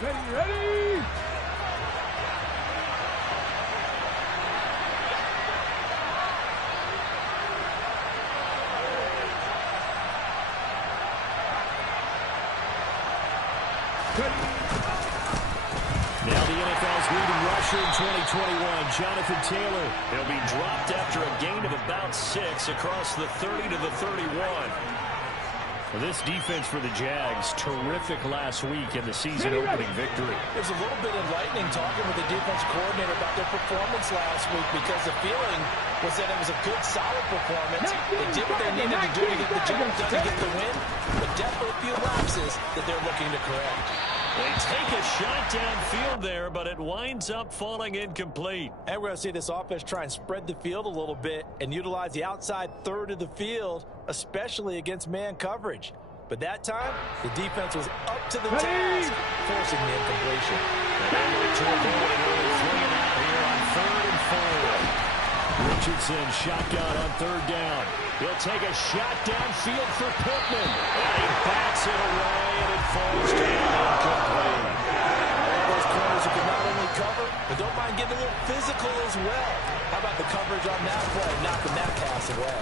Ready. Now the NFL's leading rusher in 2021, Jonathan Taylor. He'll be dropped after a gain of about 6 across the 30 to the 31. Well, this defense for the Jags, terrific last week in the season-opening victory. It was a little bit enlightening talking with the defense coordinator about their performance last week because the feeling was that it was a good, solid performance. They did what they needed to do to get the job done to get the win, but definitely a few lapses that they're looking to correct. They take a shot downfield there, but it winds up falling incomplete. And we're going to see this offense try and spread the field a little bit and utilize the outside third of the field, especially against man coverage. But that time, the defense was up to the task, forcing the incompletion. And they look to avoid an early 3-and-out here on 3rd and 4. Richardson shotgun on 3rd down. He'll take a shot downfield for Pittman. And he bats it away, and it falls down incomplete. Those corners who can not only cover, but don't mind getting a little physical as well. How about the coverage on that play, knocking that pass away?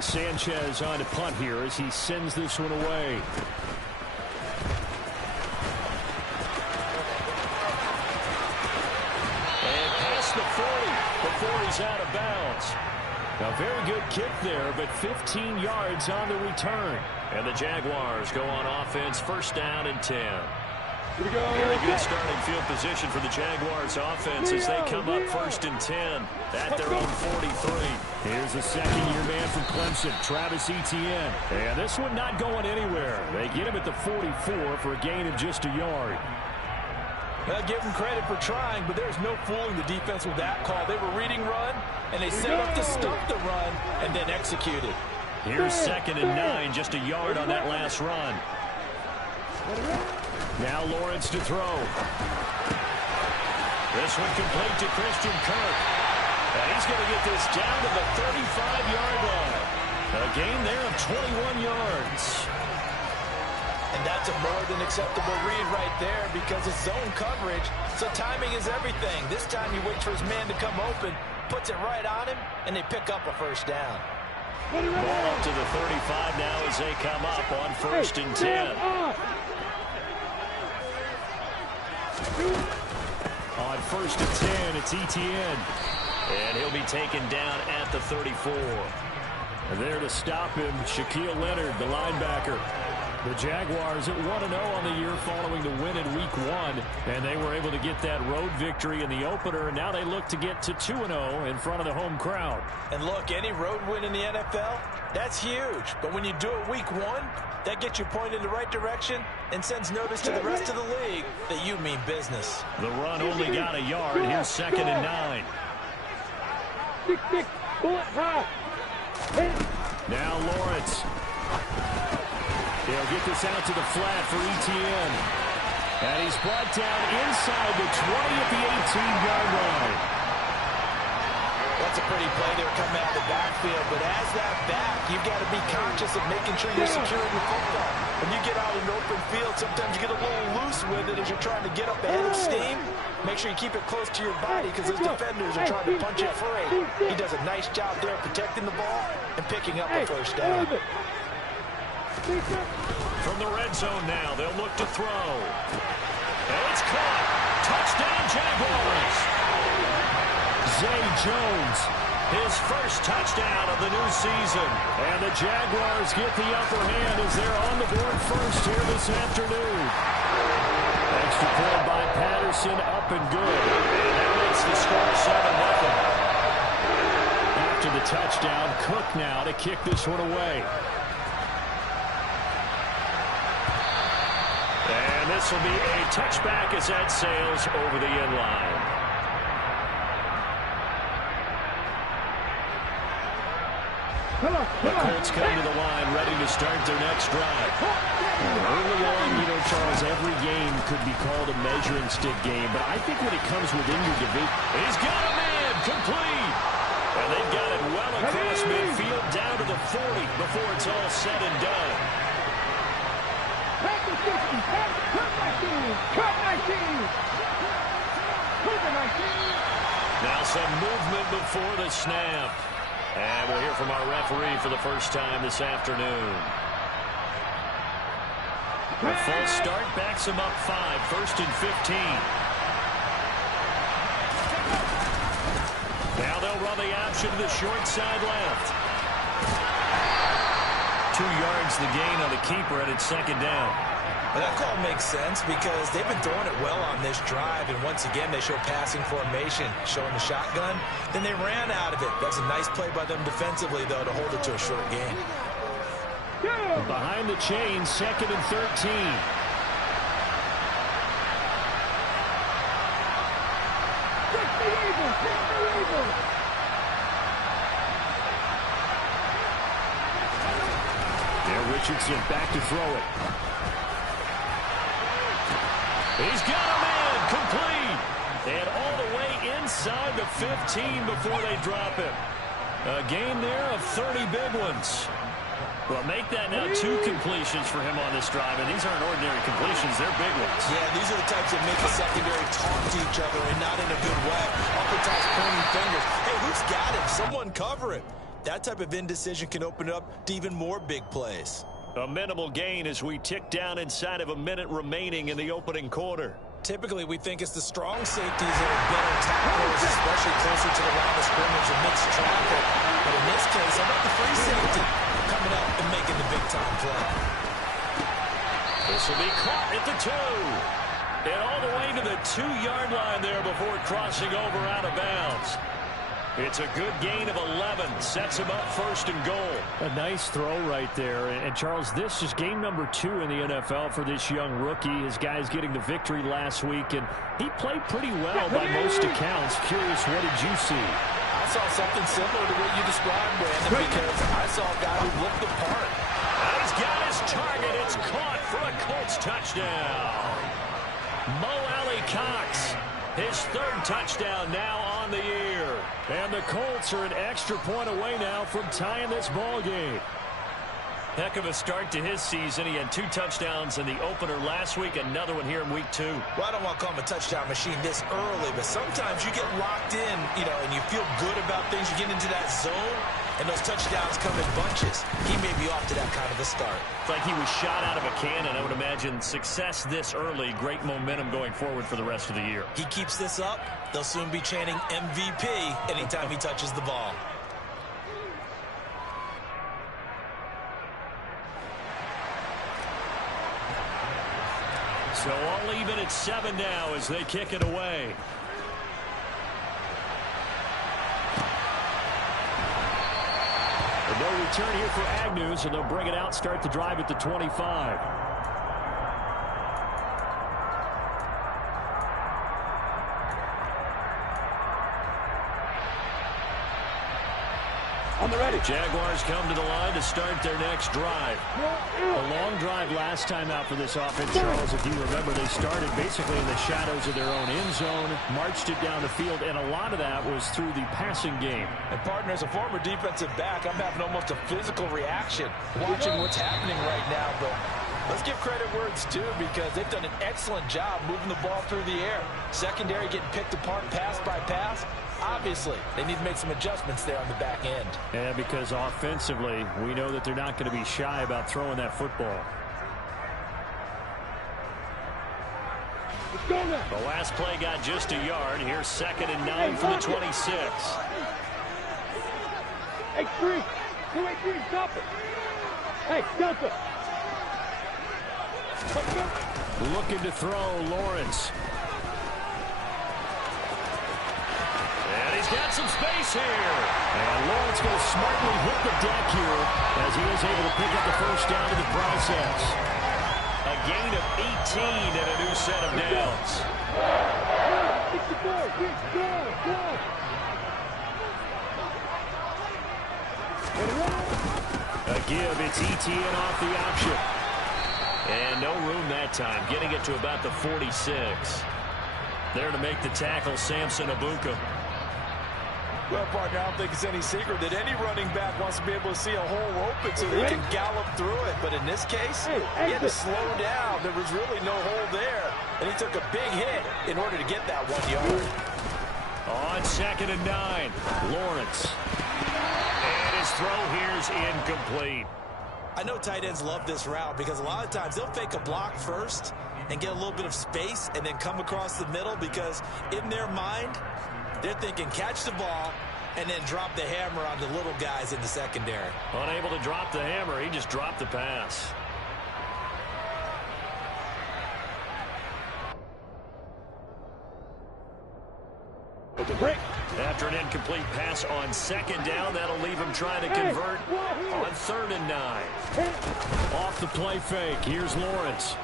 Sanchez on to punt here as he sends this one away. And past the 40 before he's out of bounds. A very good kick there, but 15 yards on the return. And the Jaguars go on offense, 1st down and 10. Very good starting field position for the Jaguars offense as they come up 1st and 10 at their own 43. Here's a second-year man from Clemson, Travis Etienne. And this one not going anywhere. They get him at the 44 for a gain of just a yard. Well, give them credit for trying, but there's no fooling the defense with that call. They were reading run, and they set up to stop the run and then executed. Here's 2nd and 9, just a yard on that last run. Now Lawrence to throw. This one complete to Christian Kirk. And he's going to get this down to the 35-yard line. A gain there of 21 yards. And that's a more than acceptable read right there because it's zone coverage, so timing is everything. This time he waits for his man to come open, puts it right on him, and they pick up a 1st down. Ball up to the 35 now as they come up on 1st and 10. On 1st and 10, it's Etienne. And he'll be taken down at the 34. And there to stop him, Shaquille Leonard, the linebacker. The Jaguars at 1-0 on the year following the win in Week 1. And they were able to get that road victory in the opener. And now they look to get to 2-0 in front of the home crowd. And look, any road win in the NFL, that's huge. But when you do it Week 1, that gets you pointed in the right direction and sends notice to the rest of the league that you mean business. The run only got a yard. Here's 2nd and 9. Now Lawrence. He'll get this out to the flat for Etienne. And he's brought down inside the 20 at the 18-yard line. That's a pretty play there coming out of the backfield, but as that back, you've got to be conscious of making sure you're securing the football. When you get out in open field, sometimes you get a little loose with it as you're trying to get up ahead of steam. Make sure you keep it close to your body because those defenders are trying to punch it free. He does a nice job there protecting the ball and picking up a 1st down. From the red zone now, they'll look to throw. And it's caught. Touchdown, Jaguars. Zay Jones, his 1st touchdown of the new season. And the Jaguars get the upper hand as they're on the board 1st here this afternoon. Extra point by Patterson, up and good. And that makes the score 7-0. After the touchdown, Cook now to kick this one away. And this will be a touchback as that sails over the end line. The Colts come to the line, ready to start their next drive. Early on, Charles, every game could be called a measuring stick game, but I think when it comes within your division, he's got a man complete. And they've got it well across midfield down to the 40 before it's all said and done. Now some movement before the snap. And we'll hear from our referee for the first time this afternoon. A false start backs him up 5, 1st and 15. Now they'll run the option to the short side left. 2 yards the gain on the keeper, and it's 2nd down. Well, that call makes sense because they've been throwing it well on this drive, and once again they show passing formation, showing the shotgun. Then they ran out of it. That's a nice play by them defensively, though, to hold it to a short gain. Behind the chain, 2nd and 13. There, Richardson back to throw it. He's got a man complete. And all the way inside the 15 before they drop him. A gain there of 30 big ones. Well, make that now 2 completions for him on this drive, and these aren't ordinary completions. They're big ones. Yeah, these are the types that make the secondary talk to each other, and not in a good way. Oftentimes pointing fingers. Hey, who's got him? Someone cover him. That type of indecision can open it up to even more big plays. A minimal gain as we tick down inside of a minute remaining in the opening quarter. Typically, we think it's the strong safeties that are better tacklers, especially closer to the line of scrimmage amidst traffic. But in this case, how about the free safety coming up and making the big-time play? This will be caught at the 2. And all the way to the 2-yard line there before crossing over out of bounds. It's a good gain of 11. Sets him up 1st and goal. A nice throw right there. And Charles, this is game number 2 in the NFL for this young rookie. His guys getting the victory last week, and he played pretty well by most accounts. Curious, what did you see? I saw something similar to what you described, Brandon, because I saw a guy who looked the part. He's got his target. It's caught for a Colts touchdown. Mo Alley-Cox, his 3rd touchdown now on the year. And the Colts are an extra point away now from tying this ball game. Heck of a start to his season. He had 2 touchdowns in the opener last week, another one here in week 2. Well, I don't want to call him a touchdown machine this early, but sometimes you get locked in, and you feel good about things. You get into that zone, and those touchdowns come in bunches. He may be off to that kind of a start. It's like he was shot out of a cannon. I would imagine success this early, great momentum going forward for the rest of the year. He keeps this up, they'll soon be chanting MVP anytime he touches the ball. So all even at 7 now as they kick it away. And no return here for Agnew, so they'll bring it out, start the drive at the 25. On the ready. Jaguars come to the line to start their next drive. A long drive last time out for this offense, Charles. If you remember, they started basically in the shadows of their own end zone, marched it down the field, and a lot of that was through the passing game. And, partner, as a former defensive back, I'm having almost a physical reaction watching what's happening right now. But let's give credit where it's due because they've done an excellent job moving the ball through the air. Secondary getting picked apart pass by pass. Obviously, they need to make some adjustments there on the back end. Yeah, because offensively, we know that they're not going to be shy about throwing that football. The last play got just a yard. Here's 2nd and 9 from the 26. Hey, 3. 2-8-3, stop it. Hey, Delta. Looking to throw, Lawrence. And he's got some space here. And Lawrence will smartly hit the deck here as he is able to pick up the 1st down in the process. A gain of 18 and a new set of downs. 64, go. A give, it's ETN off the option. And no room that time, getting it to about the 46. There to make the tackle, Samson Abuka. Well, partner, I don't think it's any secret that any running back wants to be able to see a hole open so they can gallop through it. But in this case, he had to slow down. There was really no hole there. and he took a big hit in order to get that 1 yard. On 2nd and 9, Lawrence. And his throw here's incomplete. I know tight ends love this route because a lot of times they'll fake a block first and get a little bit of space and then come across the middle because in their mind, they're thinking catch the ball and then drop the hammer on the little guys in the secondary. Unable to drop the hammer, he just dropped the pass. After an incomplete pass on 2nd down, that'll leave him trying to convert on 3rd and 9. Off the play fake, here's Lawrence.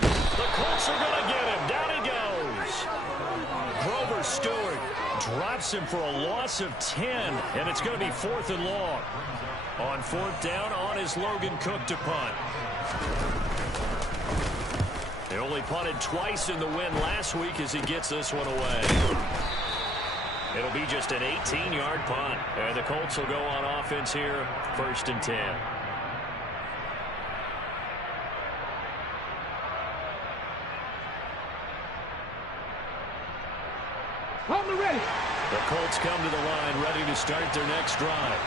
The Colts are going to get him. Down he goes. Grover Stewart drops him for a loss of 10, and it's going to be 4th and long. On 4th down, on his Logan Cook to punt. They only punted twice in the win last week as he gets this one away. It'll be just an 18-yard punt. And the Colts will go on offense here, 1st and 10. On the ready. The Colts come to the line, ready to start their next drive.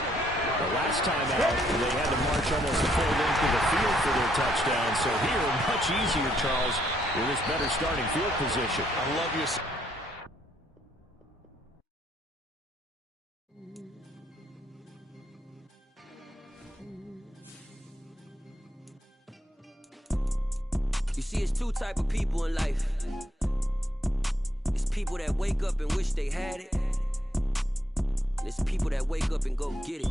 The last time out, they had to march almost the full length of the field for their touchdown. So here, much easier, Charles, with this better starting field position. I love your... You see, it's two type of people in life. It's people that wake up and wish they had it. And it's people that wake up and go get it.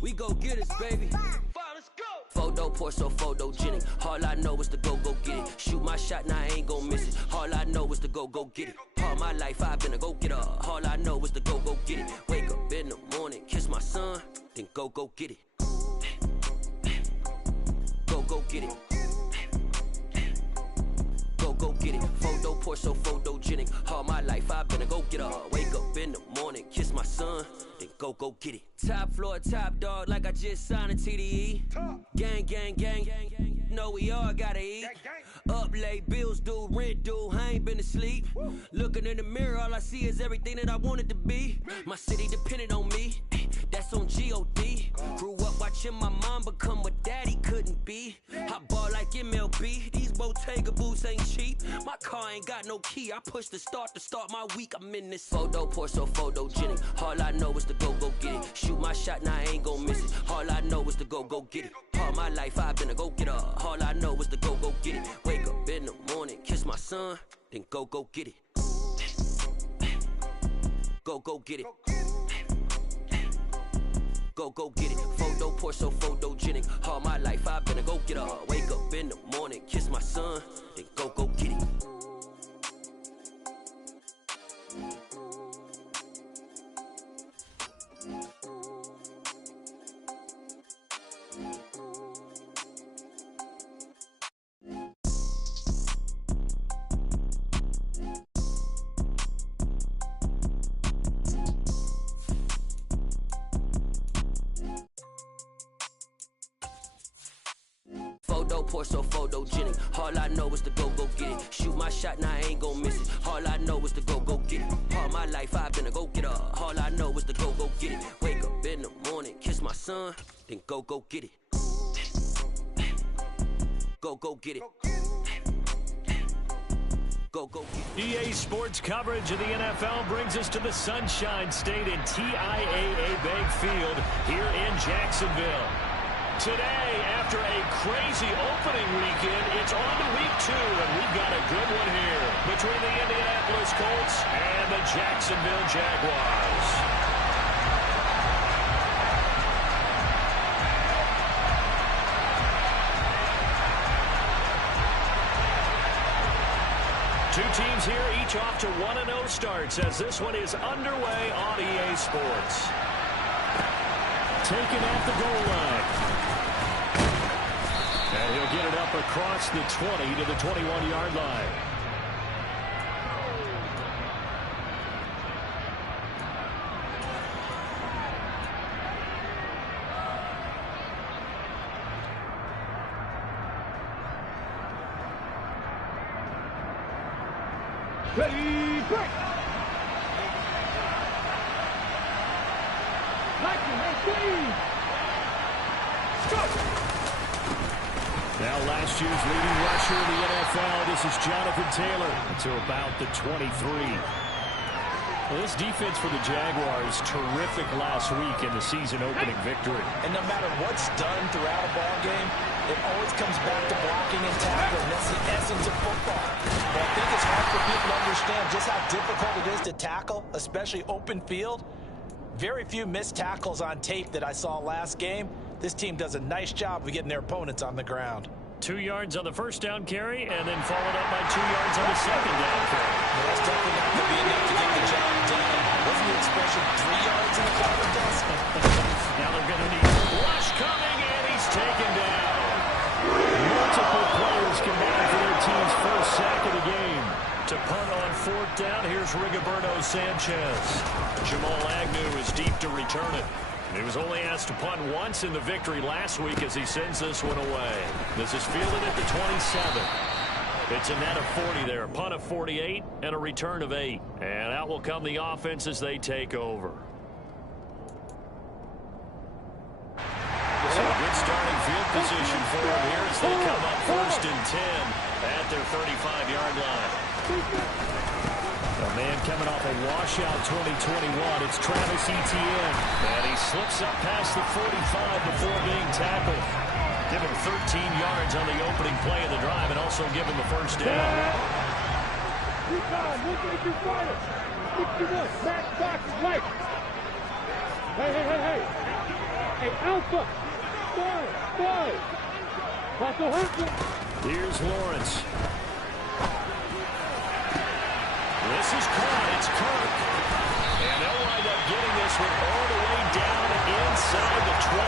We go get it, baby. Let's go. Photo pour so photogenic. All I know is to go get it. Shoot my shot, now I ain't gon' miss it. All I know is to go get it. All my life I've been a go-getter. All I know is to go get it. Wake up in the morning, kiss my son, then go get it. Go get it. Go get it. Photo pour so photogenic. All my life I've been a go-getter. Wake up in the morning, kiss my son, then go get it. Top floor, top dog, like I just signed a TDE. Gang, gang, gang, gang, gang. Know we all gotta eat. Up late, bills due, rent due, I ain't been asleep. Looking in the mirror, all I see is everything that I wanted to be. My city depended on me, that's on G.O.D. Grew up watching my mom become what daddy couldn't be. I ball like MLB, these Bottega boots ain't cheap. My car ain't got no key, I push the start to start my week. I'm in this photo pour so photogenic. All I know is to go get it. Shoot my shot, now I ain't gon' miss it. All I know is to go get it. All my life I've been a go-getter. All I know is to go get it. Wake up in the morning, kiss my son, then go get it. Go get it. Go get it. Photo pour so photogenic. All my life I've been a go-getter. Wake up in the morning, kiss my son, then go get it. Photo pour so photogenic. All I know is to go get it. Shoot my shot, now I ain't gon' miss it. All I know is to go get it. All my life I've been a go-getter. All I know is to go get it. Wake up in the morning, kiss my son, then go get it. Go get it. Go get it. EA Sports coverage of the NFL brings us to the Sunshine State in TIAA Bank Field here in Jacksonville. Today, after a crazy opening weekend, it's on to week 2, and we've got a good one here between the Indianapolis Colts and the Jacksonville Jaguars. Two teams here, each off to 1-0 starts as this one is underway on EA Sports. Taken at the goal line. And he'll get it up across the 20 to the 21-yard line. Ready, break. Lightning, hey, please. Go. Now last year's leading rusher in the NFL, this is Jonathan Taylor to about the 23. Well, this defense for the Jaguars, terrific last week in the season-opening victory. And no matter what's done throughout a ball game, it always comes back to blocking and tackling. That's the essence of football. But I think it's hard for people to understand just how difficult it is to tackle, especially open field. Very few missed tackles on tape that I saw last game. This team does a nice job of getting their opponents on the ground. 2 yards on the first down carry, and then followed up by 2 yards on the second down carry. Well, that's definitely not going to be enough to get the job done. Wasn't the expression 3 yards in the contest? Now they're going to need rush coming, and he's taken down. Multiple players combined for their team's first sack of the game. To punt on fourth down, here's Rigoberto Sanchez. Jamal Agnew is deep to return it. He was only asked to punt once in the victory last week as he sends this one away. This is fielded at the 27. It's a net of 40 there. A punt of 48 and a return of 8. And out will come the offense as they take over. So good starting field position for them here as they come up first and 10 at their 35-yard line. A man coming off a washout 2021. It's Travis Etienne. And he slips up past the 45 before being tackled. Give him 13 yards on the opening play of the drive and also give him the first down. Hey, Alpha. Here's Lawrence. This is caught. It's Kirk. And they'll wind up getting this one all the way down inside the 20.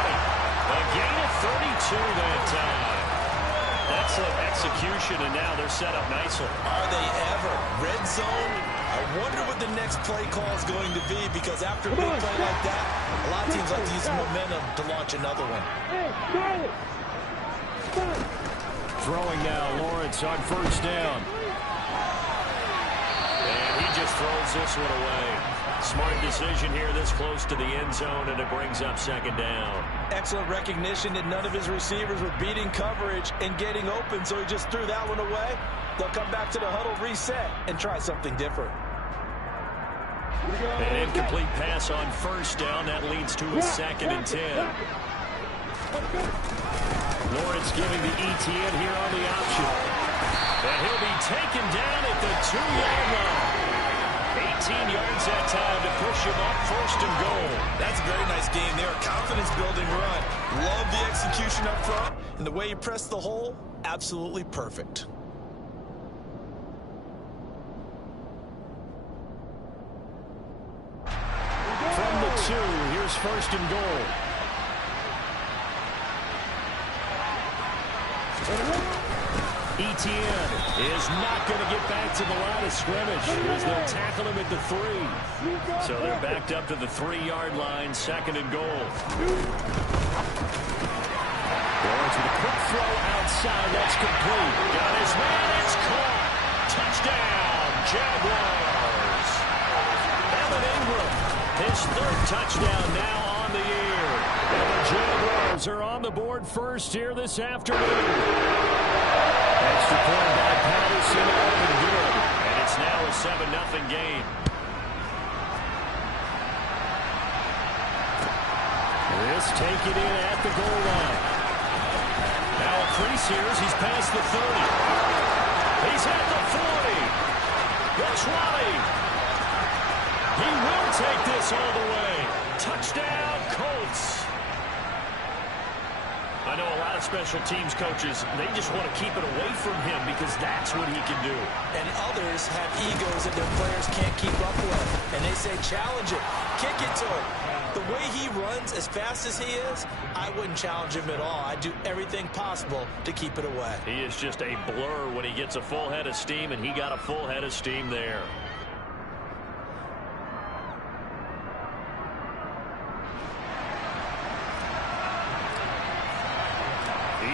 A gain of 32 that time. Excellent execution, and now they're set up nicely. Are they ever? Red zone? I wonder what the next play call is going to be, because after a big play like that, a lot of teams like to use momentum to launch another one. Throwing now, Lawrence on first down. And he just throws this one away. Smart decision here this close to the end zone, and it brings up second down. Excellent recognition that none of his receivers were beating coverage and getting open, so he just threw that one away. They'll come back to the huddle, reset, and try something different. An incomplete pass on first down. That leads to a second and 10. Lawrence giving the ETN here on the option. And he'll be taken down at the 2-yard line. 18 yards that time to push him up first and goal. That's a very nice game there. Confidence-building run. Love the execution up front. And the way he pressed the hole, absolutely perfect. From the 2, here's first and goal. Etienne is not going to get back to the line of scrimmage as they'll tackle him at the 3. So they're backed up to the 3-yard line, second and goal. Lawrence with a quick throw outside. That's complete. Got his man. It's caught. Touchdown, Jaguars. Evan Ingram, his 3rd touchdown now on the year. And the Jaguars are on the board first here this afternoon. Extra point by Patterson, up and good. And it's now a 7-0 game. This take it in at the goal line. Now a crease here as he's past the 30. He's at the 40. The 20. He will take this all the way. Touchdown, Colts. I know a lot of special teams coaches, they just want to keep it away from him because that's what he can do. And others have egos that their players can't keep up with. And they say, challenge it. Kick it to him. The way he runs, as fast as he is, I wouldn't challenge him at all. I'd do everything possible to keep it away. He is just a blur when he gets a full head of steam, and he got a full head of steam there.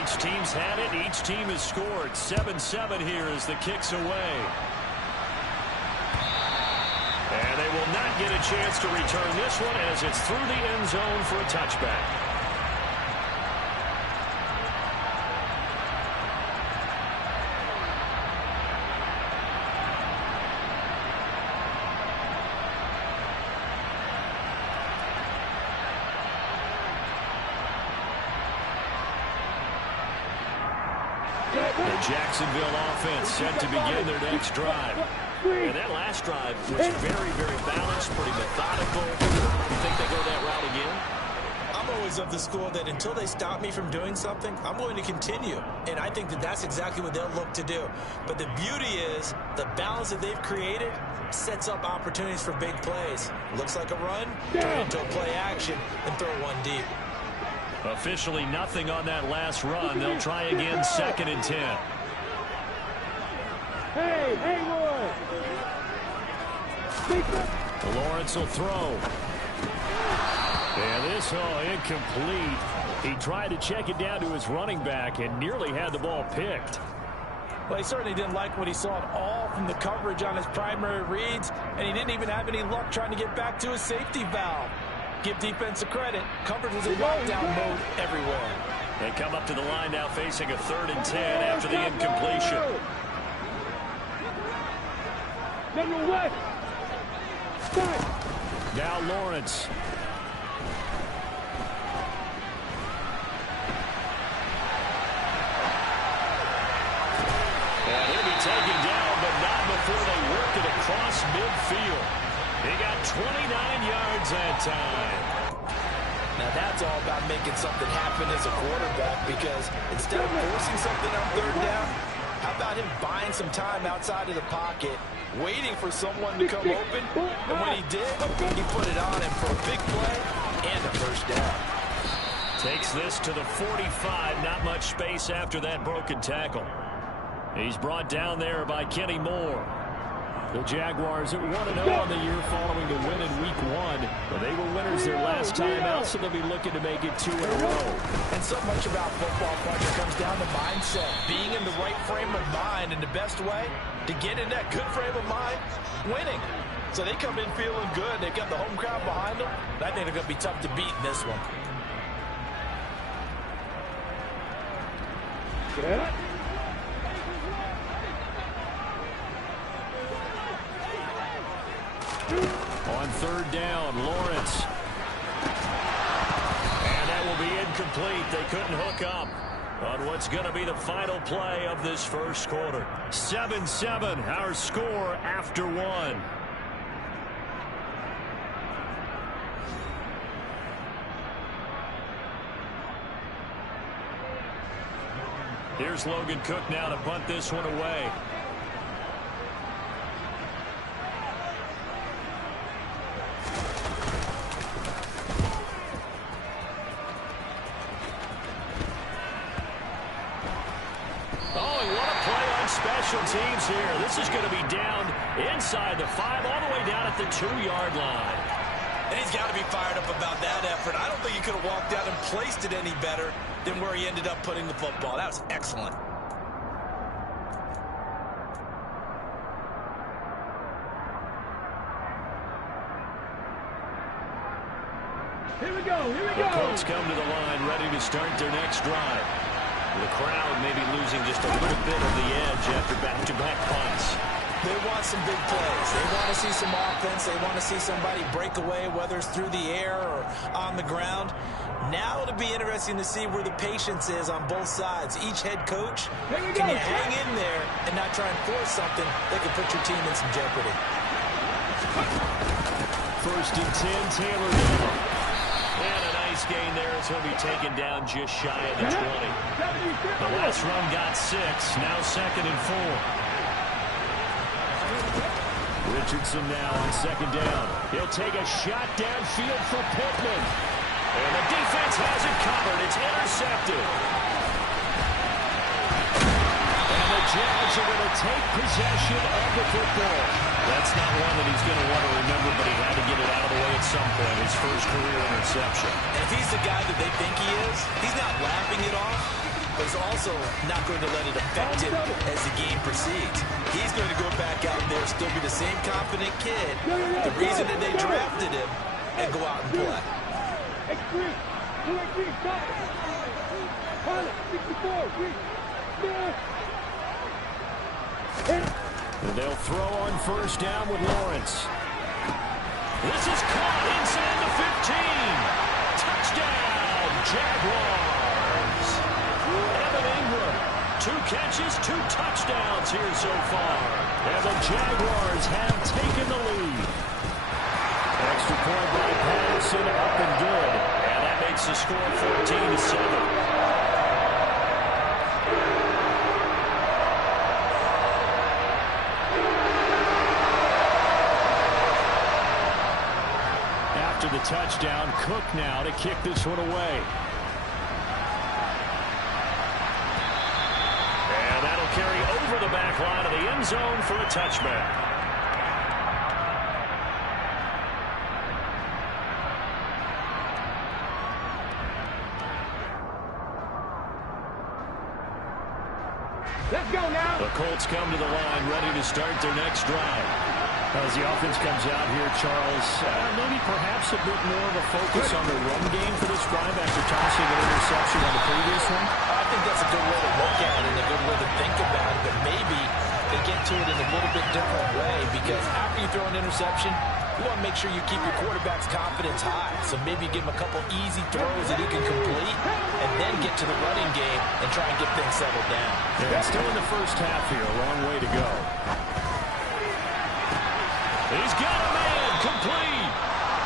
Each team's had it. Each team has scored. 7-7 here as the kick's away. not get a chance to return this one as it's through the end zone for a touchback. The Jacksonville offense set to begin their next drive. And that last drive was very, very balanced, pretty methodical. You think they go that route again? I'm always of the school that until they stop me from doing something, I'm going to continue. And I think that that's exactly what they'll look to do. But the beauty is the balance that they've created sets up opportunities for big plays. Looks like a run, turn into a play action, and throw one deep. Officially nothing on that last run. They'll try again, 2nd and 10. Hey, Hayward! Lawrence will throw. And this, incomplete. He tried to check it down to his running back and nearly had the ball picked. Well, he certainly didn't like what he saw at all from the coverage on his primary reads, and he didn't even have any luck trying to get back to his safety valve. Give defense a credit. Coverage was in lockdown mode everywhere. They come up to the line now facing a 3rd and 10 after the incompletion. Number 1. Now Lawrence. And he'll be taken down, but not before they work it across midfield. He got 29 yards that time. Now that's all about making something happen as a quarterback, because instead of forcing something on 3rd down, how about him buying some time outside of the pocket, waiting for someone to come open, and when he did, he put it on him for a big play and a 1st down. Takes this to the 45, not much space after that broken tackle. He's brought down there by Kenny Moore. The Jaguars at 1-0 on the year following the win in Week 1. But they were winners their last time out, so they'll be looking to make it 2 in a row. And so much about football, Parker, comes down to mindset. Being in the right frame of mind, and the best way to get in that good frame of mind, winning. So they come in feeling good. They've got the home crowd behind them. I think they're going to be tough to beat in this one. Yeah. On 3rd down, Lawrence. And that will be incomplete. They couldn't hook up on what's going to be the final play of this 1st quarter. 7-7, our score after 1. Here's Logan Cook now to punt this one away. Special teams here. This is going to be down inside the 5, all the way down at the 2-yard line. And he's got to be fired up about that effort. I don't think he could have walked out and placed it any better than where he ended up putting the football. That was excellent. Here we go. The Colts come to the line, ready to start their next drive. The crowd may be losing just a little bit of the edge after back-to-back punts. They want some big plays. They want to see some offense. They want to see somebody break away, whether it's through the air or on the ground. Now it'll be interesting to see where the patience is on both sides. Each head coach, can you hang in there and not try and force something that could put your team in some jeopardy? 1st and 10, Taylor down. And a nice gain there as he'll be taken down just shy of the 20. The last run got 6, now 2nd and 4. Richardson now on 2nd down. He'll take a shot downfield for Pittman. And the defense has it covered. It's intercepted. And the Jags are going to take possession of the football. That's not one that he's going to want to remember, but he had to get it out of the way at some point. His first career interception. And if he's the guy that they think he is, he's not laughing it off. but is also not going to let it affect him as the game proceeds. He's going to go back out there, still be the same confident kid, the reason that they drafted him, and go out and play. X3, 283, stop it. Pilot, 64, and they'll throw on first down with Lawrence. This is caught inside the 15. Touchdown, Jaguars. Evan Ingram, 2 catches, 2 touchdowns here so far. And the Jaguars have taken the lead. Extra point by Patterson, up and good. And that makes the score 14-7. After the touchdown, Cook now to kick this one away. And that'll carry over the back line of the end zone for a touchback. Let's go now. The Colts come to the line, ready to start their next drive. As the offense comes out here, Charles, maybe perhaps a bit more of a focus on the run game for this drive after tossing an interception on the previous one? I think that's a good way to look at it, a good way to think about it, but maybe they get to it in a little bit different way, because after you throw an interception, you want to make sure you keep your quarterback's confidence high. So maybe give him a couple easy throws that he can complete, and then get to the running game and try and get things settled down. Yeah, still in the first half here, a long way to go. He's got a man, complete.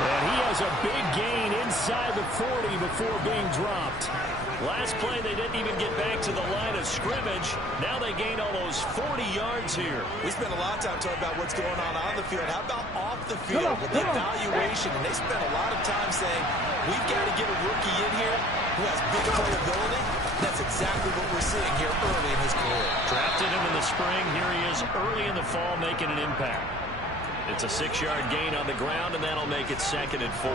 And he has a big gain inside the 40 before being dropped. Last play, they didn't even get back to the line of scrimmage. Now they gain almost 40 yards here. We spent a lot of time talking about what's going on the field. How about off the field with the evaluation? And they spent a lot of time saying, we've got to get a rookie in here who has big playability. That's exactly what we're seeing here early in his career. Drafted him in the spring. Here he is early in the fall making an impact. It's a 6-yard gain on the ground, and that'll make it 2nd and 4.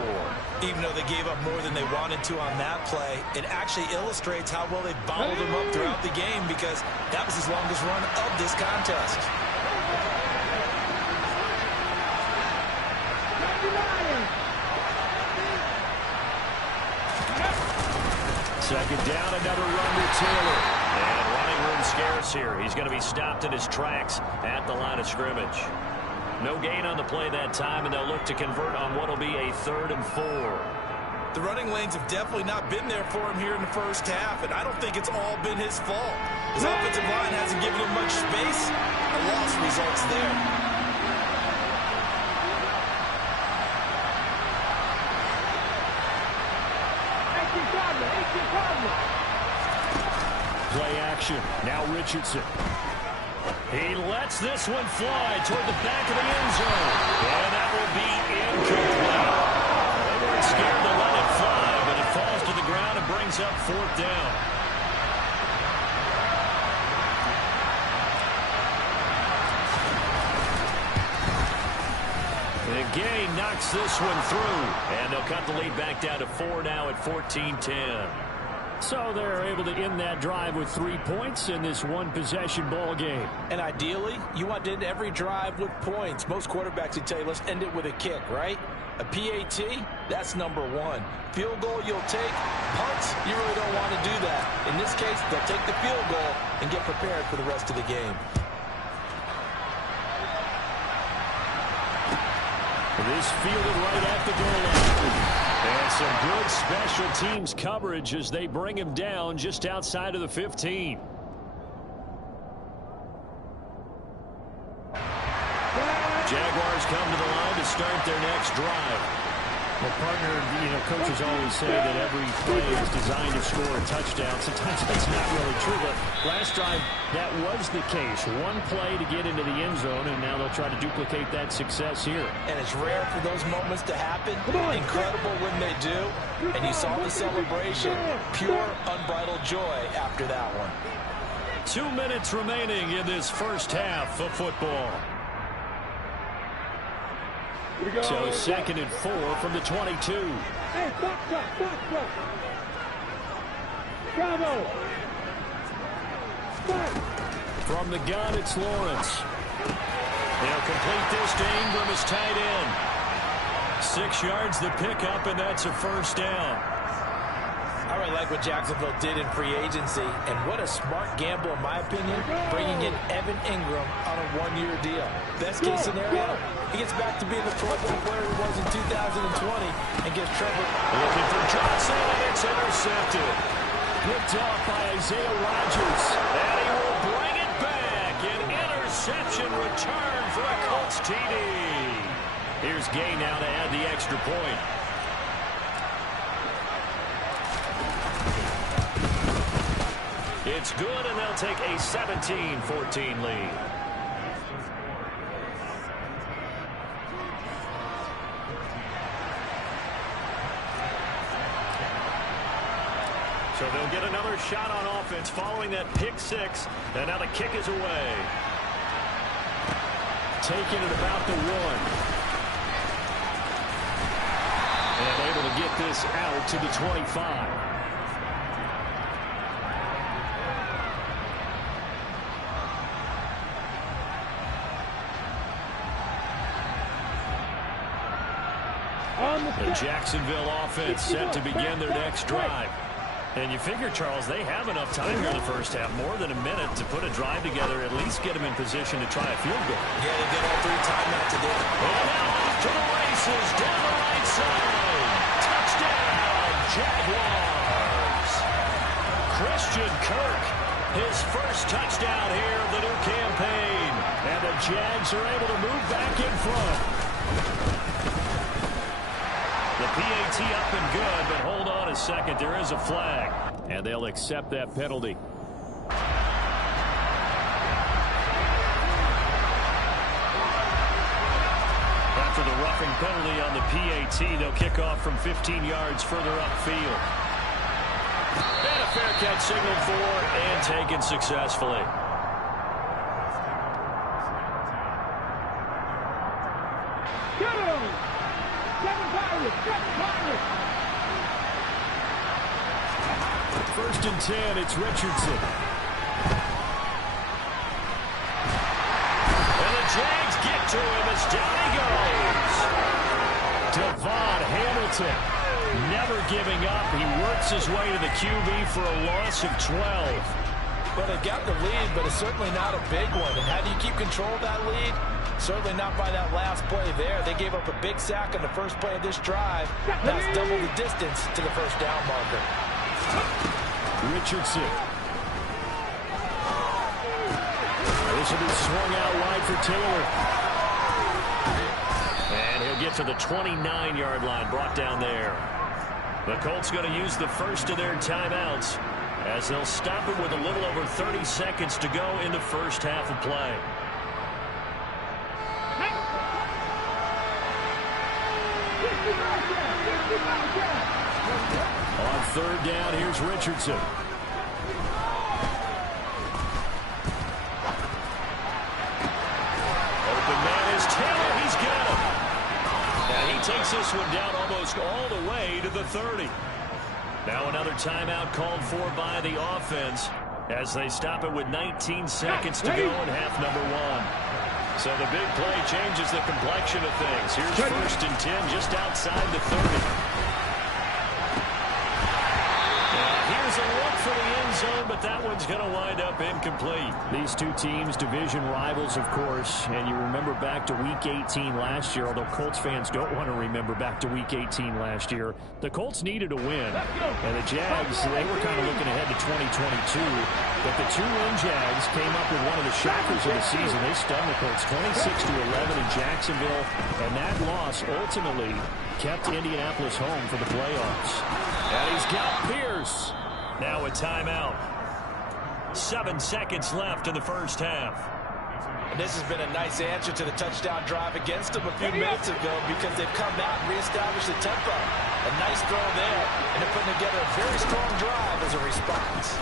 Even though they gave up more than they wanted to on that play, it actually illustrates how well they bottled him up throughout the game, because that was his longest run of this contest. Second down, another run to Taylor. And running room scarce here. He's going to be stopped in his tracks at the line of scrimmage. No gain on the play that time, and they'll look to convert on what will be a 3rd and 4. The running lanes have definitely not been there for him here in the first half, and I don't think it's all been his fault. His offensive line hasn't given him much space. A loss results there. Play action. Now Richardson. He lets this one fly toward the back of the end zone. And that will be incomplete. They weren't scared to let it fly, but it falls to the ground and brings up 4th down. The Gay knocks this one through. And they'll cut the lead back down to 4 now at 14-10. So they're able to end that drive with 3 points in this one-possession ball game. And ideally, you want to end every drive with points. Most quarterbacks would tell you, let's end it with a kick, right? A PAT, that's number 1. Field goal you'll take. Punts, you really don't want to do that. In this case, they'll take the field goal and get prepared for the rest of the game. This fielded right at the goal line. And some good special teams coverage as they bring him down just outside of the 15. Jaguars come to the line to start their next drive. Well, partner, coaches always say that every play is designed to score a touchdown. Sometimes that's not really true, but last drive, that was the case. One play to get into the end zone, and now they'll try to duplicate that success here. And it's rare for those moments to happen. Incredible when they do. And you saw the celebration. Pure, unbridled joy after that one. 2 minutes remaining in this first half of football. So 2nd and 4 from the 22. Hey, stop. Bravo. From the gun, it's Lawrence. They'll complete this to Ingram as tight end. 6 yards the pickup, and that's a first down. I really like what Jacksonville did in free agency, and what a smart gamble, in my opinion, bringing in Evan Ingram on a 1-year deal. Best case scenario, he gets back to being the Pro Bowl player he was in 2020 and gives Trevor. Looking for Johnson, and it's intercepted. Picked off by Isaiah Rodgers, and he will bring it back. An interception return for a Colts TD. Here's Gay now to add the extra point. It's good, and they'll take a 17-14 lead. So they'll get another shot on offense following that pick 6, and now the kick is away. Taking it about the 1. And able to get this out to the 25. The Jacksonville offense set to begin their next drive. And you figure, Charles, they have enough time here in the first half, more than a minute, to put a drive together, at least get them in position to try a field goal. Yeah, they get all 3 timeouts today. And now off to the races, down the right side. Touchdown, Jaguars. Christian Kirk, his first touchdown here of the new campaign. And the Jags are able to move back in front. The PAT up and good, but hold on a second. There is a flag, and they'll accept that penalty. After the roughing penalty on the PAT, they'll kick off from 15 yards further upfield. And a fair catch signaled for and taken successfully. First and 10, it's Richardson. And the Jags get to him as down he goes. Devon Hamilton, never giving up. He works his way to the QB for a loss of 12. Well, they got the lead, but it's certainly not a big one. And how do you keep control of that lead? Certainly not by that last play there. They gave up a big sack on the first play of this drive. That's double the distance to the first down marker. Richardson. This will be swung out wide for Taylor. And he'll get to the 29-yard line, brought down there. The Colts going to use the first of their timeouts as they'll stop it with a little over 30 seconds to go in the first half of play. On third down, here's Richardson. Open man is Taylor. He's got him. And he takes this one down almost all the way to the 30. Now another timeout called for by the offense as they stop it with 19 seconds to go in half number 1. So the big play changes the complexion of things. Here's first and 10 just outside the 30. Here's a look for the end zone, but that one's going to wind up incomplete. These two teams, division rivals, of course, and you remember back to Week 18 last year, although Colts fans don't want to remember back to Week 18 last year. The Colts needed a win, and the Jags, they were kind of looking ahead to 2022, but the two-win Jags came up with one of the shockers of the season. They stunned the Colts 26-11 in Jacksonville, and that loss ultimately kept Indianapolis home for the playoffs. And he's got Pierce. Now a timeout. 7 seconds left in the first half. And this has been a nice answer to the touchdown drive against them a few minutes ago because they've come out and reestablished the tempo. A nice throw there, and they're putting together a very strong drive as a response.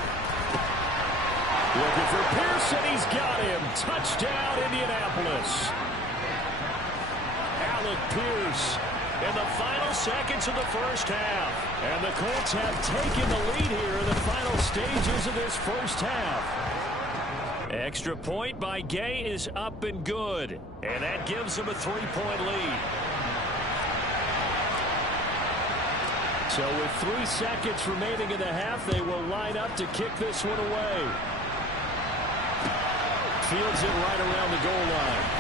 Looking for Pearson. He's got him. Touchdown, Indianapolis. Alec Pierce in the final seconds of the first half. And the Colts have taken the lead here in the final stages of this first half. Extra point by Gay is up and good. And that gives them a 3-point lead. So with 3 seconds remaining in the half, they will line up to kick this one away. Fields it right around the goal line.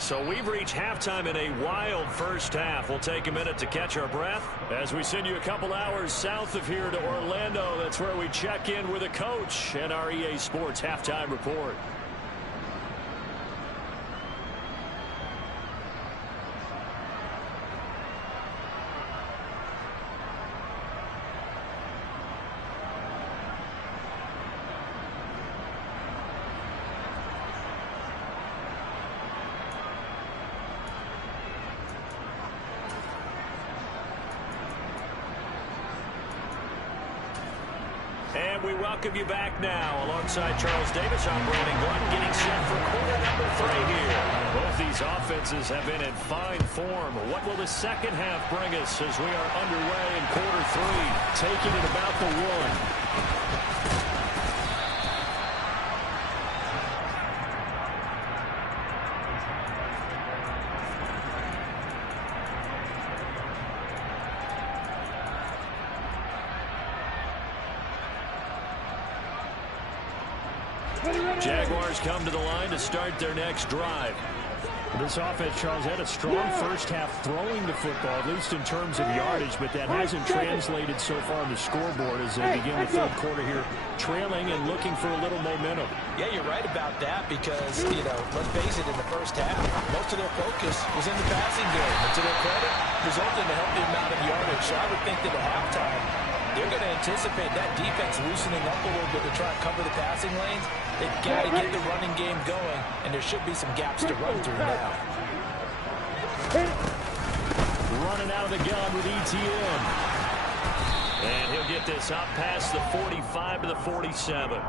So we've reached halftime in a wild first half. We'll take a minute to catch our breath as we send you a couple hours south of here to Orlando. That's where we check in with a coach and our EA Sports halftime report. And we welcome you back now. Alongside Charles Davis, I'm Brandon Glenn, getting set for quarter number 3 here. Both these offenses have been in fine form. What will the second half bring us as we are underway in quarter 3, taking it about the 1. Jaguars come to the line to start their next drive. This offense, Charles, had a strong first half throwing the football, at least in terms of yardage, but that hasn't translated so far on the scoreboard as they begin the third quarter here, trailing and looking for a little momentum. Yeah, you're right about that because, let's face it, in the first half, most of their focus was in the passing game. And to their credit, resulted in a healthy amount of yardage. So I would think that at halftime, they're going to anticipate that defense loosening up a little bit to try and cover the passing lanes. They've got to get the running game going, and there should be some gaps to run through now. Running out of the gun with Etienne. And he'll get this up past the 45 to the 47.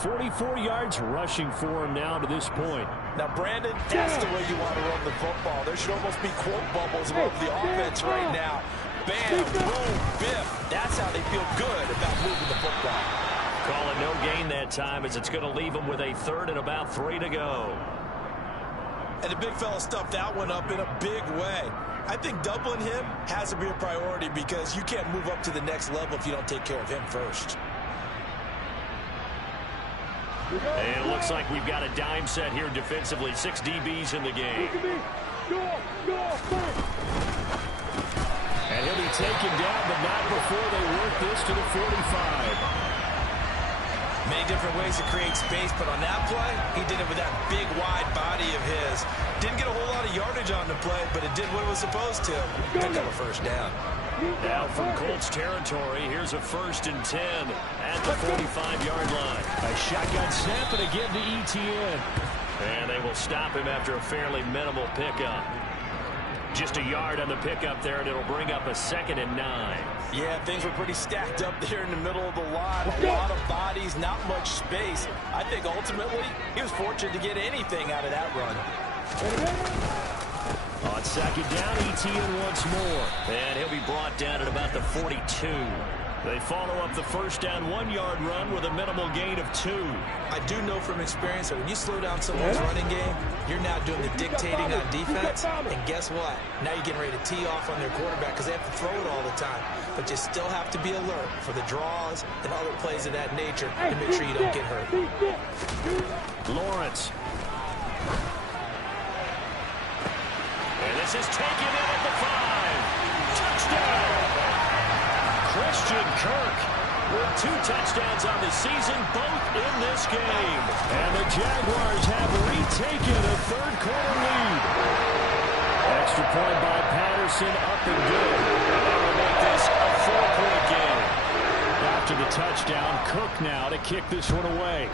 44 yards rushing for him now to this point. Now, Brandon, that's the way you want to run the football. There should almost be quote bubbles above the offense right now. Bam, boom, biff. That's how they feel good about moving the football. Call it no gain that time as it's going to leave them with a 3rd and about 3 to go. And the big fella stuffed that one up in a big way. I think doubling him has to be a priority because you can't move up to the next level if you don't take care of him first. And it looks like we've got a dime set here defensively. 6 DBs in the game. And he'll be taken down, but not before they work this to the 45. Many different ways to create space, but on that play, he did it with that big, wide body of his. Didn't get a whole lot of yardage on the play, but it did what it was supposed to. Pick up a first down. Now from Colts territory, here's a 1st and 10 at the 45-yard line. A shotgun snap and again to Etienne. And they will stop him after a fairly minimal pickup. Just a yard on the pickup there, and it'll bring up a 2nd and 9. Yeah, things were pretty stacked up there in the middle of the line. A lot of bodies, not much space. I think ultimately he was fortunate to get anything out of that run. On 2nd down, Etienne once more. And he'll be brought down at about the 42. They follow up the first down 1-yard run with a minimal gain of 2. I do know from experience that when you slow down someone's running game, you're now doing the dictating on defense. And guess what? Now you're getting ready to tee off on their quarterback because they have to throw it all the time. But you still have to be alert for the draws and other plays of that nature to make sure you don't get hurt. Lawrence. And this is taken in at the 5. Touchdown. Christian Kirk with 2 touchdowns on the season, both in this game. And the Jaguars have retaken a 3rd quarter lead. Extra point by Patterson, up and good. And they will make this a 4-point game. After the touchdown, Cook now to kick this one away.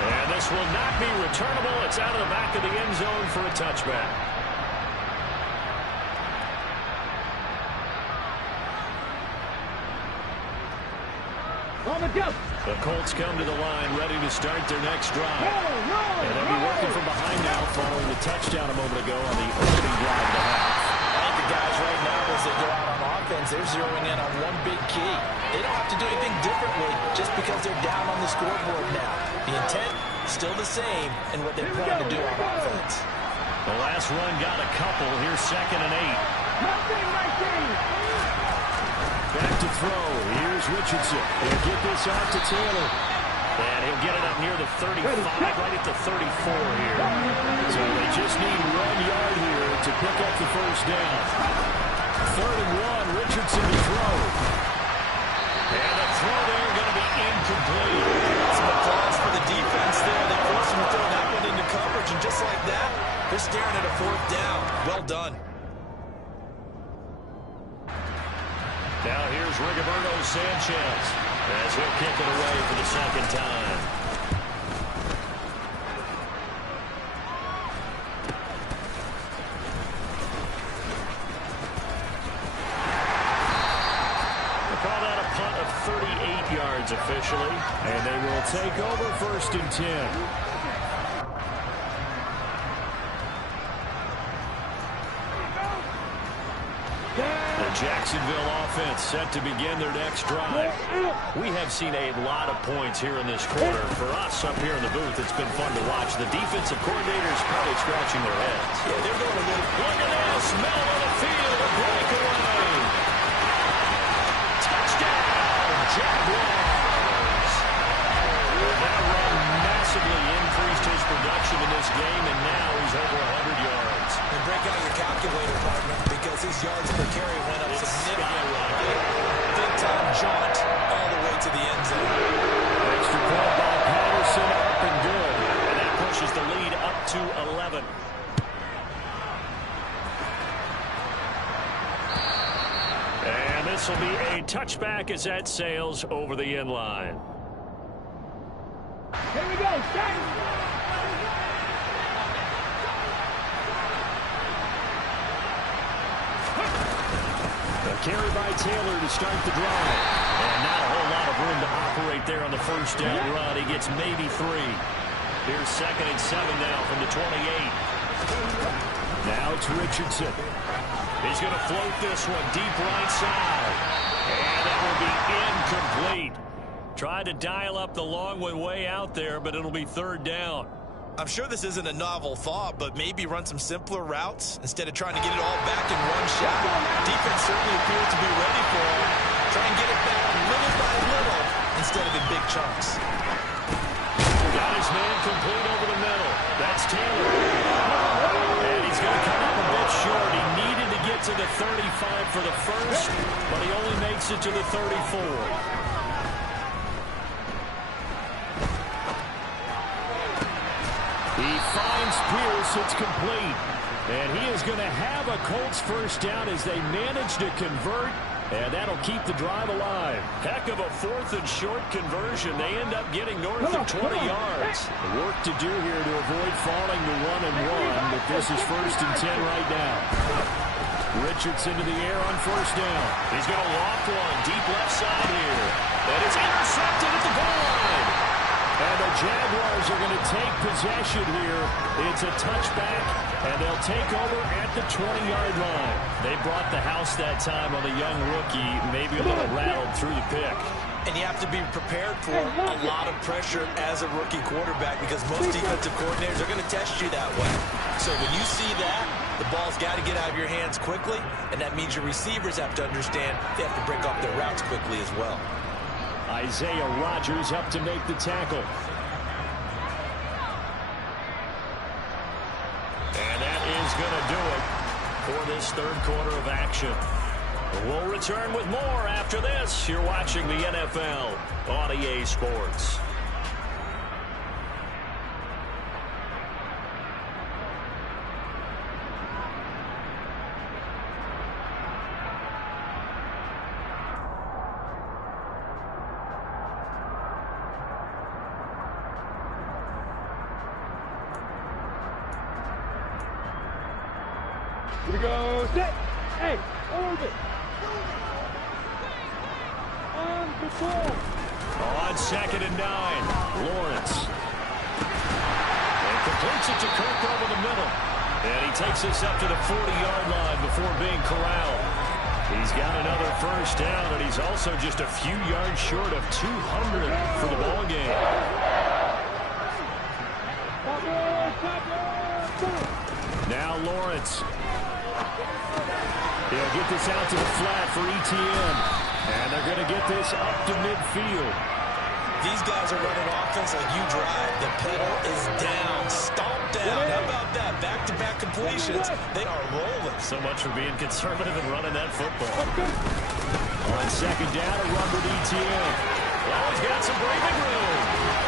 And this will not be returnable. It's out of the back of the end zone for a touchback. The Colts come to the line ready to start their next drive. And they'll be working from behind now following the touchdown a moment ago on the opening drive of the half. I think the guys right now as they go out on offense, they're zeroing in on one big key. They don't have to do anything differently just because they're down on the scoreboard now. The intent, still the same, and what they plan to do on offense. The last run got a couple. Here's 2nd and 8. Back to throw. Here's Richardson. He'll get this out to Taylor. And he'll get it up near the 35, right at the 34 here. So they just need 1 yard here to pick up the first down. 3rd and 1, Richardson to throw. And the throw there going to be incomplete. Some applause for the defense there. They forced him to throw that one into coverage, and just like that, they're staring at a 4th down. Well done. Now here's Rigoberto Sanchez as he'll kick it away for the 2nd time. They call that a punt of 38 yards officially. And they will take over 1st and 10. Jacksonville offense set to begin their next drive. We have seen a lot of points here in this quarter. For us up here in the booth, it's been fun to watch. The defensive coordinators probably scratching their heads. Yeah, they're going a little... Look at this. Middle of the field. A breakaway. Touchdown, Jaguars. That run massively increased his production in this game, and now he's over 100 yards. And break out your calculator, partner, because his yards per carry went up significantly. Big-time jaunt all the way to the end zone. Extra point by Patterson, up and good. And that pushes the lead up to 11. And this will be a touchback as that sails over the end line. Here we go, Jack. Carry by Taylor to start the drive. And not a whole lot of room to operate there on the first down run. He gets maybe 3. Here's 2nd and 7 now from the 28. Now it's Richardson. He's going to float this one deep right side. And that will be incomplete. Tried to dial up the long one way out there, but it'll be 3rd down. I'm sure this isn't a novel thought, but maybe run some simpler routes instead of trying to get it all back in one shot. Defense certainly appears to be ready for it. Try and get it back little by little instead of in big chunks. Got his man complete over the middle. That's Taylor. And he's going to come up a bit short. He needed to get to the 35 for the first, but he only makes it to the 34. He finds Pierce. It's complete. And he is going to have a Colts first down as they manage to convert. And that'll keep the drive alive. Heck of a 4th and short conversion. They end up getting north of 20 yards. Work to do here to avoid falling to 1-1. But this is 1st and 10 right now. Richardson to the air on first down. He's going to loft one deep left side here. And it's intercepted at the goal line. And the Jaguars are going to take possession here. It's a touchback, and they'll take over at the 20-yard line. They brought the house that time on the young rookie, maybe a little rattled through the pick. And you have to be prepared for a lot of pressure as a rookie quarterback because most defensive coordinators are going to test you that way. So when you see that, the ball's got to get out of your hands quickly, and that means your receivers have to understand they have to break off their routes quickly as well. Isaiah Rodgers up to make the tackle. And that is going to do it for this 3rd quarter of action. We'll return with more after this. You're watching the NFL on EA Sports. Here we go, set. Hey, hold it. On the ball. On 2nd and 9, Lawrence. And completes it to Kirk over the middle. And he takes this up to the 40-yard line before being corralled. He's got another first down, and he's also just a few yards short of 200 for the ball game. Now Lawrence. He'll get this out to the flat for ETN. And they're going to get this up to midfield. These guys are running offense like you drive. The pedal is down, stomped down. How about that? Back-to-back completions. They are rolling. So much for being conservative and running that football. On second down, a run with ETN. Oh, he's got some breathing room.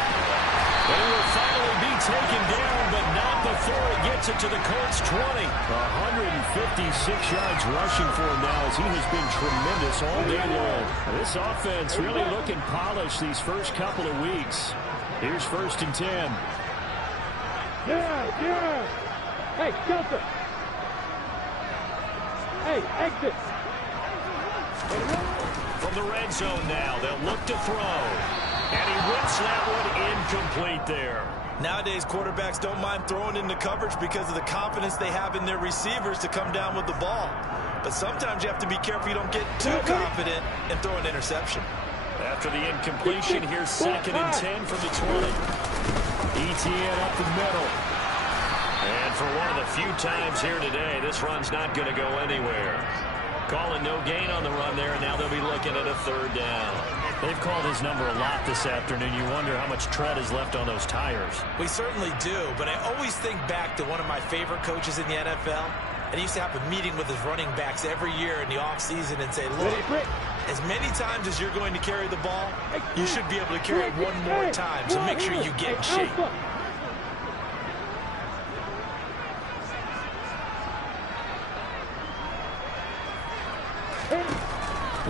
They will finally be taken down, but not before it gets it to the Colts 20. 156 yards rushing for him now as he has been tremendous all day long. This offense really looking polished these first couple of weeks. Here's 1st and 10. Yeah. Hey, Delta. Hey, exit. From the red zone now, they'll look to throw. And he whips that one incomplete there. Nowadays, quarterbacks don't mind throwing into coverage because of the confidence they have in their receivers to come down with the ball. But sometimes you have to be careful you don't get too confident and throw an interception. After the incompletion, here's 2nd and 10 from the 20. ETN up the middle. And for one of the few times here today, this run's not going to go anywhere. Calling no gain on the run there, and now they'll be looking at a 3rd down. They've called his number a lot this afternoon. You wonder how much tread is left on those tires. We certainly do, but I always think back to one of my favorite coaches in the NFL. And he used to have a meeting with his running backs every year in the offseason and say, look, as many times as you're going to carry the ball, you should be able to carry it one more time, so make sure you get in shape.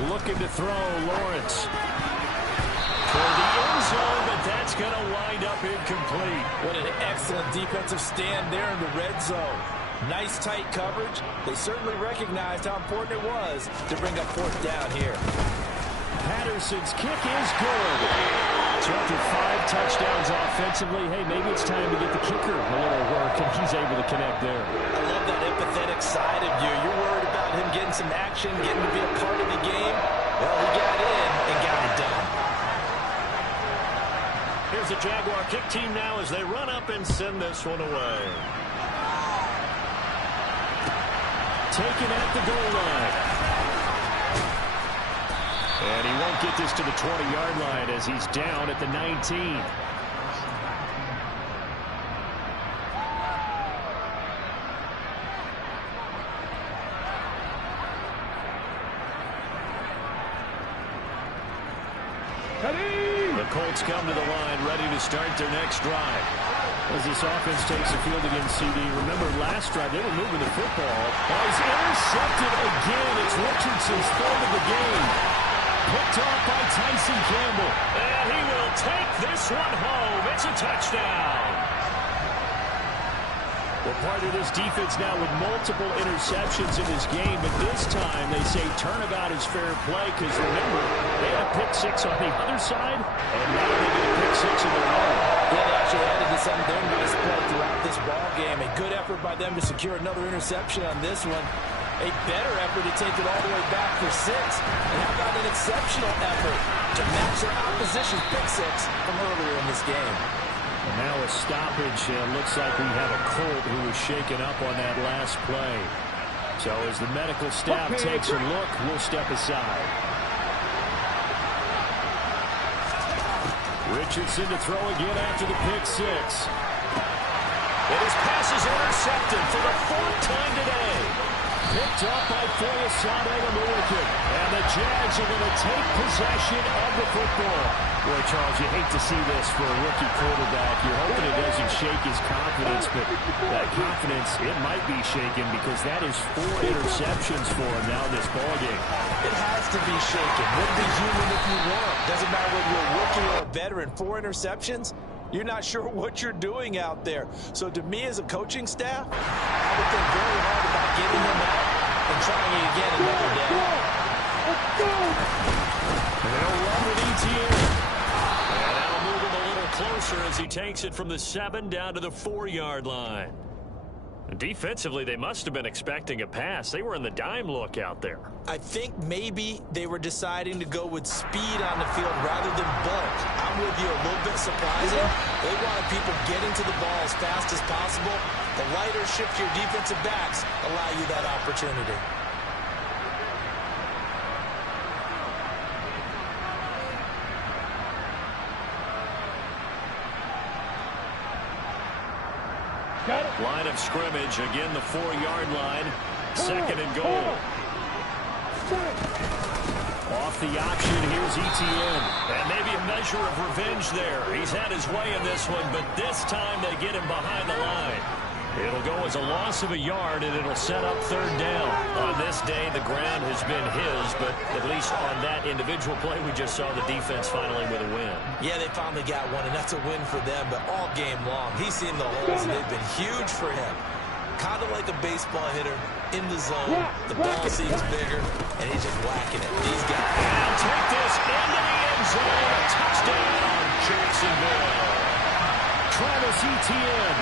Looking to throw, Lawrence. For the end zone, but that's going to wind up incomplete. What an excellent defensive stand there in the red zone. Nice tight coverage. They certainly recognized how important it was to bring up 4th down here. Patterson's kick is good. So after 5 touchdowns offensively, hey, maybe it's time to get the kicker a little work, and he's able to connect there. I love that empathetic side of you. You're worried about him getting some action, getting to be a part of the game. Well, he got in and got it done. Here's the Jaguar kick team now as they run up and send this one away. Taken at the goal line. And he won't get this to the 20-yard line as he's down at the 19. The Colts come to the line, ready to start their next drive. As this offense takes the field against CD, remember last drive they were moving the football. Oh, he's intercepted again. It's Richardson's 3rd of the game. Picked off by Tyson Campbell. And he will take this one home. It's a touchdown. Well, part of this defense now with multiple interceptions in this game, but this time they say turnabout is fair play because remember, they had a pick 6 on the other side, and now they get a pick 6 in their own. Yeah, they actually added to some of their nice play throughout this ball game. A good effort by them to secure another interception on this one. A better effort to take it all the way back for 6. And how about an exceptional effort to match their opposition's pick 6 from earlier in this game. And now a stoppage. Looks like we have a Colt who was shaken up on that last play. So as the medical staff takes a look, we'll step aside. Richardson to throw again after the pick 6. And his pass is intercepted for the 4th time today. Picked up by Foyesade Oluokun. And the Jags are going to take possession of the football. Boy, Charles, you hate to see this for a rookie quarterback. You're hoping it doesn't shake his confidence, but that confidence, it might be shaken because that is 4 interceptions for him now in this ballgame. It has to be shaken. Wouldn't be human if you weren't. Doesn't matter whether you're a rookie or a veteran. 4 interceptions, you're not sure what you're doing out there. So to me as a coaching staff, I would think very hard about getting him out and trying it again another day. Let's go! And they'll run with ETN. And that'll move him a little closer as he takes it from the 7 down to the 4-yard line. Defensively, they must have been expecting a pass. They were in the dime look out there. I think maybe they were deciding to go with speed on the field rather than bulk. I'm with you, a little bit surprising. They wanted people getting to the ball as fast as possible. The lighter shift your defensive backs allow you that opportunity. Line of scrimmage, again the 4-yard line. Second and goal. Off the option, here's Etienne. And maybe a measure of revenge there. He's had his way in this one, but this time they get him behind the line. It'll go as a loss of a yard, and it'll set up third down. On this day, the ground has been his, but at least on that individual play, we just saw the defense finally with a win. Yeah, they finally got one, and that's a win for them, but all game long, he's seen the holes, and they've been huge for him. Kind of like a baseball hitter in the zone. The ball seems bigger, and he's just whacking it. These guys. And take this into the end zone. Touchdown, Jacksonville. Travis Etienne,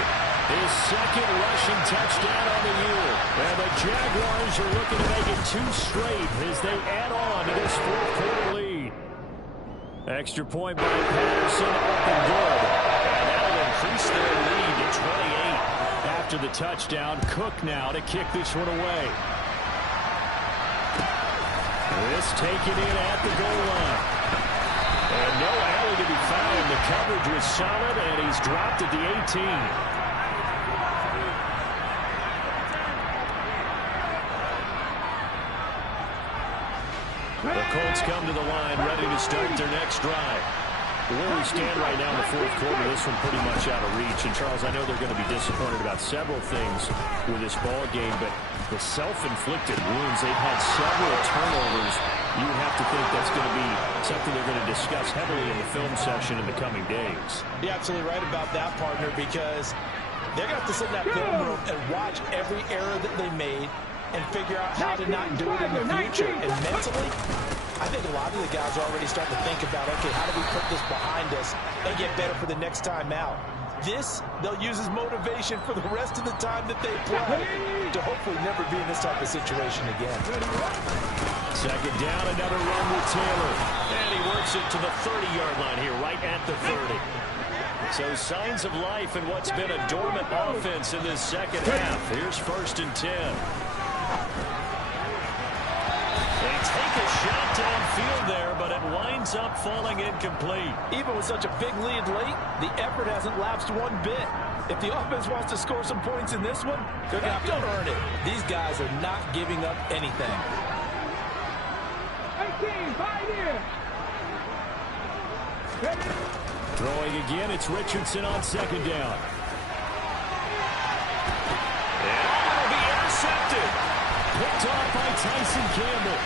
his second rushing touchdown on the year. And the Jaguars are looking to make it 2 straight as they add on to this fourth-quarter lead. Extra point by Patterson, up and good. And that'll increase their lead to 28. After the touchdown, Cook now to kick this one away. This taken in at the goal line. And no alley to be found. The coverage was solid, and he's dropped at the 18. The Colts come to the line, ready to start their next drive. Where we stand right now in the fourth quarter, this one pretty much out of reach. And, Charles, I know they're going to be disappointed about several things with this ball game, but the self-inflicted wounds, they've had several turnovers. You have to think that's going to be something they're going to discuss heavily in the film session in the coming days. You're absolutely right about that, partner, because they're going to have to sit in that film room and watch every error that they made and figure out how to not do it in the future. And mentally, I think a lot of the guys are already starting to think about, okay, how do we put this behind us and get better for the next time out? This, they'll use as motivation for the rest of the time that they play to hopefully never be in this type of situation again. Second down, another run with Taylor. And he works it to the 30-yard line here, right at the 30. So signs of life in what's been a dormant offense in this second half. Here's 1st and 10. They take a shot downfield there, but it winds up falling incomplete. Even with such a big lead late, the effort hasn't lapsed one bit. If the offense wants to score some points in this one, they're going to have to earn it. These guys are not giving up anything. 18, fight in. Throwing again, it's Richardson on second down. And that'll be intercepted. Picked off by Tyson Campbell.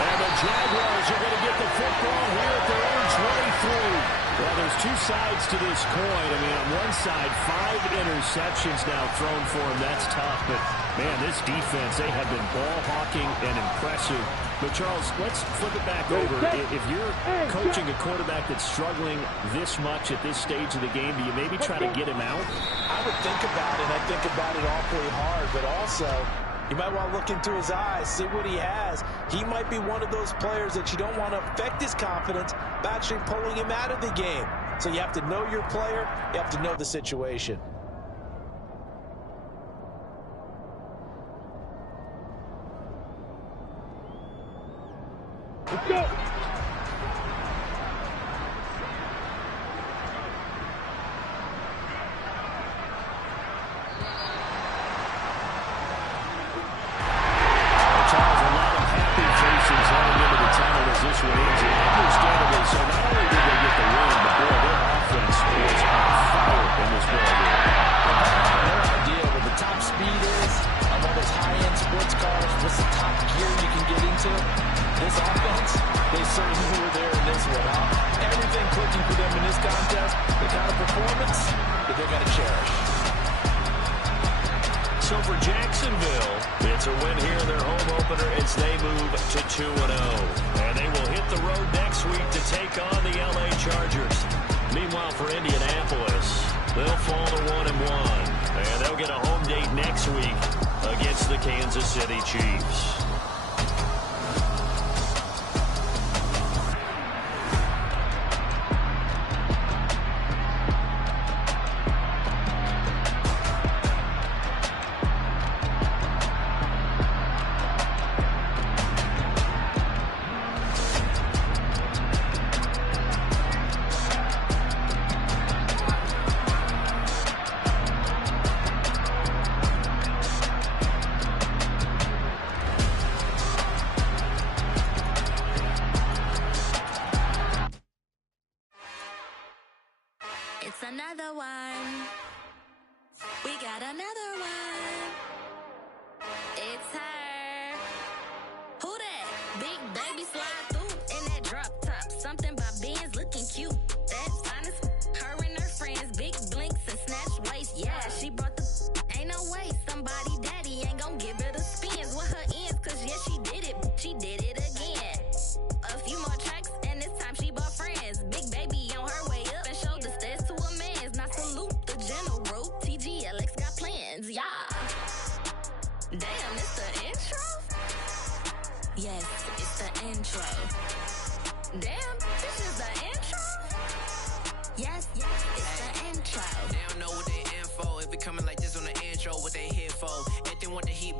And the Jaguars are going to get the football here at their own 23. Well, there's 2 sides to this coin. I mean, on one side, 5 interceptions now thrown for him. That's tough. But, man, this defense, they have been ball hawking and impressive. But, Charles, let's flip it back over. If you're coaching a quarterback that's struggling this much at this stage of the game, do you maybe try to get him out? I would think about it. I think about it awfully hard. But also, you might want to look into his eyes, see what he has. He might be one of those players that you don't want to affect his confidence by actually pulling him out of the game. So you have to know your player. You have to know the situation. Let's go. So for Jacksonville, it's a win here in their home opener as they move to 2-0. And they will hit the road next week to take on the LA Chargers. Meanwhile, for Indianapolis, They'll fall to 1-1. And they'll get a home date next week against the Kansas City Chiefs. It's another one. We got another one. It's her. Who that? Big baby slide through in that drop top. Something by Benz looking cute. That's honest. Her and her friends, big blinks and snatch waist. Yeah, she brought the. Ain't no way somebody daddy ain't gon' give it a spins with her ends. Cause yeah, she did it. She did it again. A few more tracks and this time she bought friends. Big baby on her way up and showed the stairs to a man's. Now salute the general. TGLX got plans, yeah. Damn, it's the intro? Yes, it's the intro. Damn, this is the intro? Yes, it's the intro. They don't know what they info. If it coming like this on the intro, what they here for? If they want the heat.